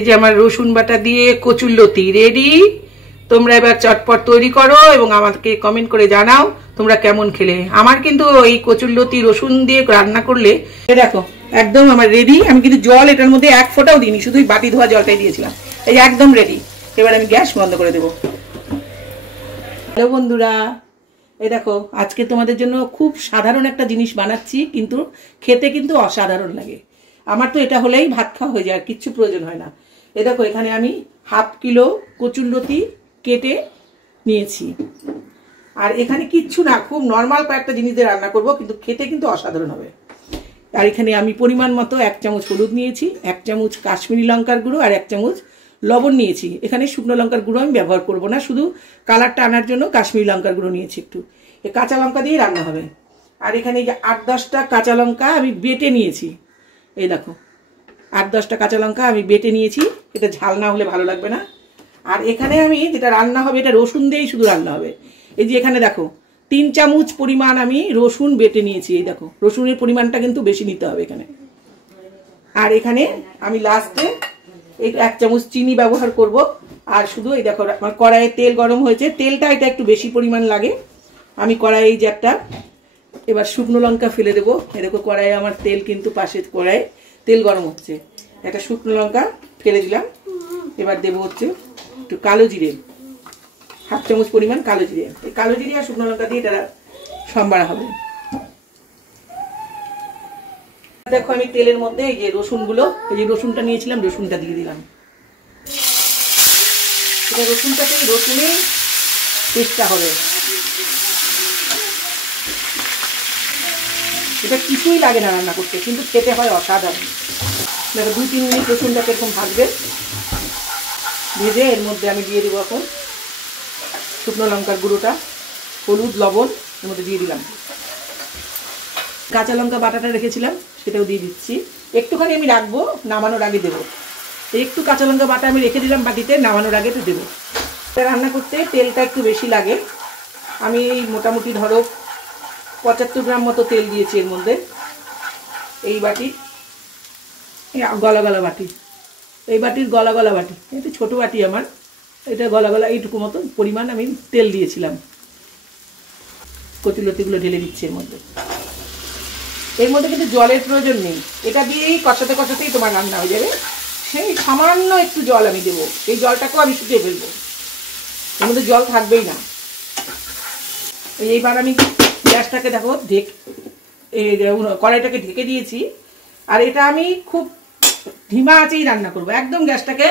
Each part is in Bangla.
এই যে আমার রসুন বাটা দিয়ে কচুরলতি রেডি। তোমরা এবার চটপট তৈরি করো এবং আমাকে কমেন্ট করে জানাও তোমরা কেমন খেলে। আমার কিন্তু এই কচুরলতি রসুন দিয়ে রান্না করলে দেখো একদম আমার রেডি। আমি কিন্তু জল এটার মধ্যে এক ফোঁটাও দিইনি, শুধুই বাটি ধোয়া জলটাই দিয়েছিলাম। এই যে একদম রেডি। এবার আমি গ্যাস বন্ধ করে দেবো। হ্যালো বন্ধুরা, এই দেখো আজকে তোমাদের জন্য খুব সাধারণ একটা জিনিস বানাচ্ছি, কিন্তু খেতে কিন্তু অসাধারণ লাগে। আমার তো এটা হলেই ভাত খাওয়া হয়ে যায়, আর কিচ্ছু প্রয়োজন হয় না। এই দেখো এখানে আমি হাফ কিলো কচুরলতি কেটে নিয়েছি, আর এখানে কিচ্ছু না, খুব নর্মাল কয়েকটা জিনিস দিয়ে রান্না করব, কিন্তু খেতে কিন্তু অসাধারণ হবে। আর এখানে আমি পরিমাণ মতো 1 চামচ হলুদ নিয়েছি, 1 চামচ কাশ্মীরি লঙ্কার গুঁড়ো আর 1 চামচ লবণ নিয়েছি। এখানে শুকনো লঙ্কার গুঁড়ো আমি ব্যবহার করব না, শুধু কালারটা আনার জন্য কাশ্মীরি লঙ্কার গুঁড়ো নিয়েছি একটু। এই কাঁচা লঙ্কা দিয়ে রান্না হবে। আর এখানে যে 8-10টা কাঁচা লঙ্কা আমি বেটে নিয়েছি। এই দেখো 8-10টা কাঁচা লঙ্কা আমি বেটে নিয়েছি, এটা ঝাল না হলে ভালো লাগবে না। আর এখানে আমি যেটা রান্না হবে এটা রসুন দিয়েই শুধু রান্না হবে। এই যে এখানে দেখো 3 চামচ পরিমাণ আমি রসুন বেটে নিয়েছি। এই দেখো রসুনের পরিমাণটা কিন্তু বেশি নিতে হবে এখানে। আর এখানে আমি লাস্টে 1 চামচ চিনি ব্যবহার করব। আর শুধু এই দেখো আমার কড়াইয়ে তেল গরম হয়েছে, তেলটা এটা একটু বেশি পরিমাণ লাগে। আমি কড়াইয়ে যে একটা এবার শুকনো লঙ্কা ফেলে দেবো। এই দেখো কড়াইয়ে আমার তেল কিন্তু পাশে কড়াইয়ে তেল গরম হচ্ছে, একটা শুকনো লঙ্কা ফেলে দিলাম। এবার দেবো হচ্ছে একটু কালো জিরে, 1/2 চামচ পরিমাণ কালো জিরে। এই কালো জিরে আর শুকনো লঙ্কা দিয়ে এটা সম্বারা হবে। দেখো আমি তেলের মধ্যে এই যে রসুনগুলো, এই যে রসুনটা নিয়েছিলাম রসুনটা দিয়ে দিলাম। এটা রসুনটাতে রসুনের টেস্টটা হবে, এটা কিছুই লাগে না রান্না করতে, কিন্তু খেতে হয় অসাধারণ। দেখো 2-3 মিনিট রসুনটাকে এরকম ভাজবে, ভেজে এর মধ্যে আমি দিয়ে দেবো এখন শুকনো লঙ্কার গুঁড়োটা, হলুদ লবণ এর মধ্যে দিয়ে দিলাম। কাঁচা লঙ্কা বাটাটা রেখেছিলাম সেটাও দিয়ে দিচ্ছি। একটুখানি আমি রাখবো, নামানোর আগে দেবো। একটু কাঁচা লঙ্কা বাটা আমি রেখে দিলাম বাটিতে, নামানোর আগে তো দেবো। রান্না করতে তেলটা একটু বেশি লাগে। আমি মোটামুটি ধরো 75 গ্রাম মতো তেল দিয়েছি এর মধ্যে। এই বাটির গলা গলা বাটি, এই বাটির গলা গলা বাটি, এটা ছোটো বাটি আমার, এটা গলা গলা এইটুকু মতো পরিমাণ আমি তেল দিয়েছিলাম। কচুরলতিগুলো ঢেলে দিচ্ছি এর মধ্যে। এর মধ্যে কিন্তু জলের প্রয়োজন নেই, এটা দিয়েই কষাতে কষাতেই তোমার রান্না হয়ে যাবে। সেই সামান্য একটু জল আমি দেবো, এই জলটাকেও আমি শুকিয়ে ফেলবো, এর মধ্যে জল থাকবেই না। এইবার আমি গ্যাসটাকে দেখো কড়াইটাকে ঢেকে দিয়েছি। আর এটা আমি খুব ধিমা আঁচেই রান্না করবো, একদম গ্যাসটাকে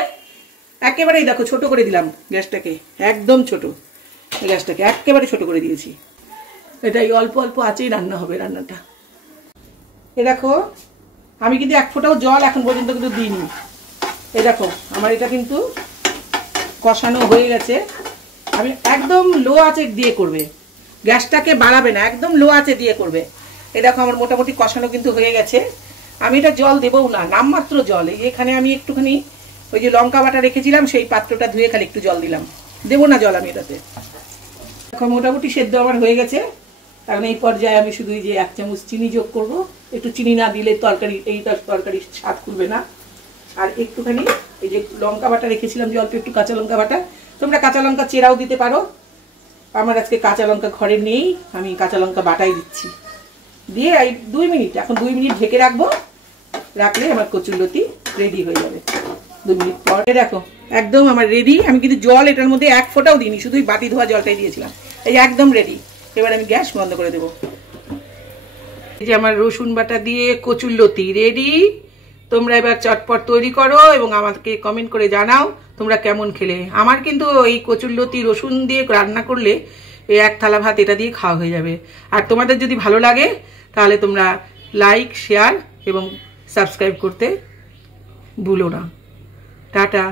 একেবারেই দেখো ছোট করে দিলাম, গ্যাসটাকে একদম ছোট, গ্যাসটাকে একেবারে ছোট করে দিয়েছি। এটাই অল্প অল্প আঁচেই রান্না হবে রান্নাটা। এ দেখো আমি কিন্তু 1 ফোঁটাও জল এখন পর্যন্ত কিন্তু দিইনি। এ দেখো আমার এটা কিন্তু কষানো হয়ে গেছে। আমি একদম লো আঁচে দিয়ে করবে, গ্যাসটাকে বাড়াবে না, একদম লো আঁচে দিয়ে করবে। এ দেখো আমার মোটামুটি কষানো কিন্তু হয়ে গেছে। আমি এটা জল দেবও না, নামমাত্র জল। এই এখানে আমি একটুখানি ওই যে লঙ্কা বাটা রেখেছিলাম সেই পাত্রটা ধুয়ে খালি একটু জল দিলাম, দেবো না জল আমি এটাতে। এখন মোটামুটি সেদ্ধ আমার হয়ে গেছে। এখন এই পর্যায়ে আমি শুধু এই যে 1 চামচ চিনি যোগ করব। একটু চিনি না দিলে তরকারি তরকারির স্বাদ খুলবে না। আর একটুখানি এই যে লঙ্কা বাটা রেখেছিলাম যে অল্প একটু কাঁচা লঙ্কা বাটা, তোমরা কাঁচা লঙ্কা চেরাও দিতে পারো। আমার আজকে কাঁচা লঙ্কা ঘরে নেই, আমি কাঁচা লঙ্কা বাটাই দিচ্ছি। দিয়ে এই 2 মিনিট, এখন 2 মিনিট ঢেকে রাখবো, রাখলে আমার কচুরলতি রেডি হয়ে যাবে। 2 মিনিট পরে দেখো একদম আমার রেডি। আমি কিন্তু জল এটার মধ্যে 1 ফোঁটাও দিইনি, শুধুই বাটি ধোয়া জলটাই দিয়েছিলাম। এই একদম রেডি। এবার আমি গ্যাস বন্ধ করে দেবো। এই যে আমার রসুন বাটা দিয়ে কচুরলতি রেডি। তোমরা এবার চটপট তৈরি করো এবং আমাকে কমেন্ট করে জানাও তোমরা কেমন খেলে। আমার কিন্তু এই কচুরলতি রসুন দিয়ে রান্না করলে এই 1 থালা ভাত এটা দিয়ে খাওয়া হয়ে যাবে। আর তোমাদের যদি ভালো লাগে তাহলে তোমরা লাইক, শেয়ার এবং সাবস্ক্রাইব করতে ভুলো না। টাটা।